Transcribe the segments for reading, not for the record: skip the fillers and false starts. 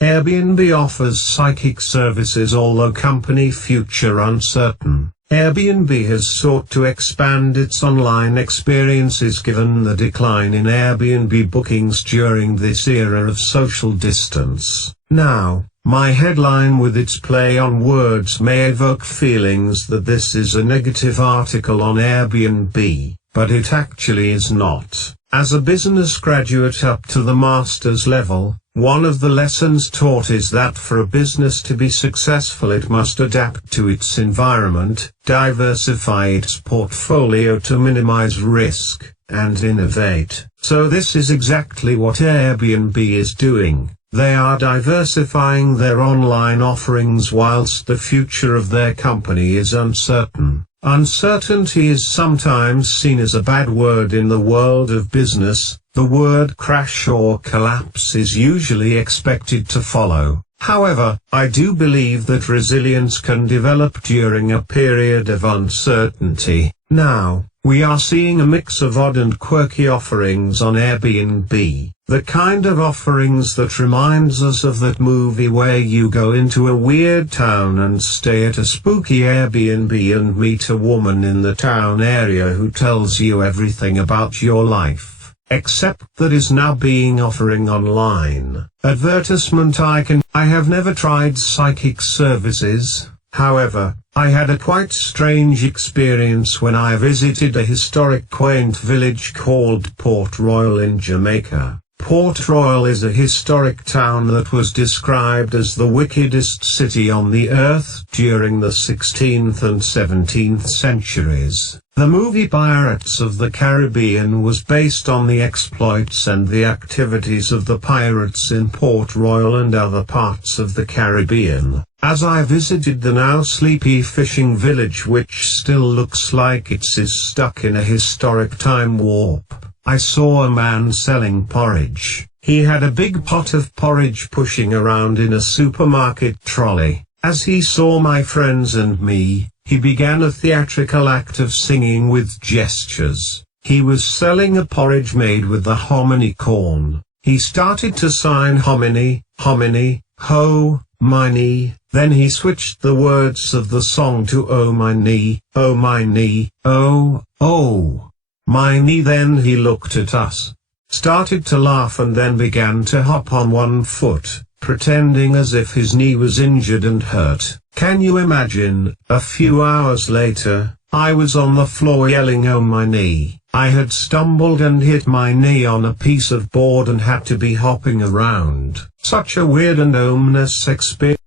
Airbnb offers psychic services although company future uncertain. Airbnb has sought to expand its online experiences given the decline in Airbnb bookings during this era of social distance. Now, my headline with its play on words may evoke feelings that this is a negative article on Airbnb, but it actually is not. As a business graduate up to the master's level, one of the lessons taught is that for a business to be successful it must adapt to its environment, diversify its portfolio to minimize risk, and innovate. So this is exactly what Airbnb is doing. They are diversifying their online offerings whilst the future of their company is uncertain. Uncertainty is sometimes seen as a bad word in the world of business. The word crash or collapse is usually expected to follow. However, I do believe that resilience can develop during a period of uncertainty. Now, we are seeing a mix of odd and quirky offerings on Airbnb. The kind of offerings that reminds us of that movie where you go into a weird town and stay at a spooky Airbnb and meet a woman in the town area who tells you everything about your life. Except that is now being offering online. Advertisement icon. I have never tried psychic services. However, I had a quite strange experience when I visited a historic quaint village called Port Royal in Jamaica. Port Royal is a historic town that was described as the wickedest city on the earth during the 16th and 17th centuries. The movie Pirates of the Caribbean was based on the exploits and the activities of the pirates in Port Royal and other parts of the Caribbean. As I visited the now sleepy fishing village which still looks like it is stuck in a historic time warp, I saw a man selling porridge. He had a big pot of porridge pushing around in a supermarket trolley. As he saw my friends and me, he began a theatrical act of singing with gestures. He was selling a porridge made with the hominy corn. He started to sign hominy, hominy, ho, my knee. Then he switched the words of the song to oh my knee, oh my knee, oh, my knee. Then he looked at us, started to laugh and then began to hop on one foot, pretending as if his knee was injured and hurt. Can you imagine? A few hours later, I was on the floor yelling oh my knee. I had stumbled and hit my knee on a piece of board and had to be hopping around. Such a weird and ominous experience.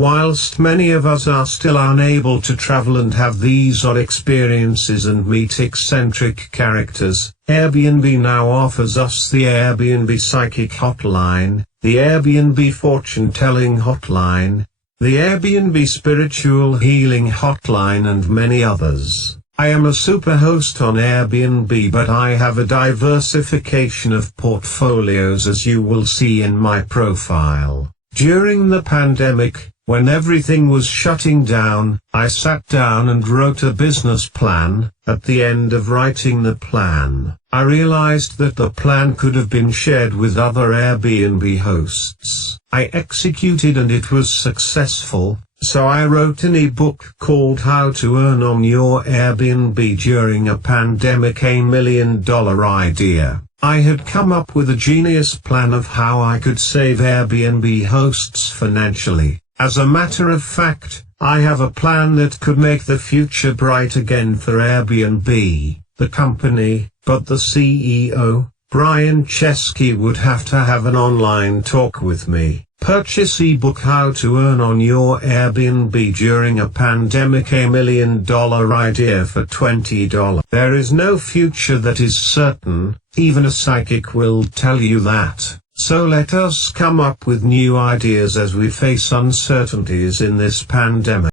Whilst many of us are still unable to travel and have these odd experiences and meet eccentric characters, Airbnb now offers us the Airbnb Psychic Hotline, the Airbnb Fortune Telling Hotline, the Airbnb Spiritual Healing Hotline and many others. I am a superhost on Airbnb, but I have a diversification of portfolios as you will see in my profile. During the pandemic, when everything was shutting down, I sat down and wrote a business plan. At the end of writing the plan, I realized that the plan could have been shared with other Airbnb hosts. I executed and it was successful, so I wrote an ebook called How to Earn on Your Airbnb During a Pandemic, $1 million idea. I had come up with a genius plan of how I could save Airbnb hosts financially. As a matter of fact, I have a plan that could make the future bright again for Airbnb, the company, but the CEO, Brian Chesky, would have to have an online talk with me. Purchase ebook How to Earn on Your Airbnb During a Pandemic, $1 million idea for $20. There is no future that is certain, even a psychic will tell you that. So let us come up with new ideas as we face uncertainties in this pandemic.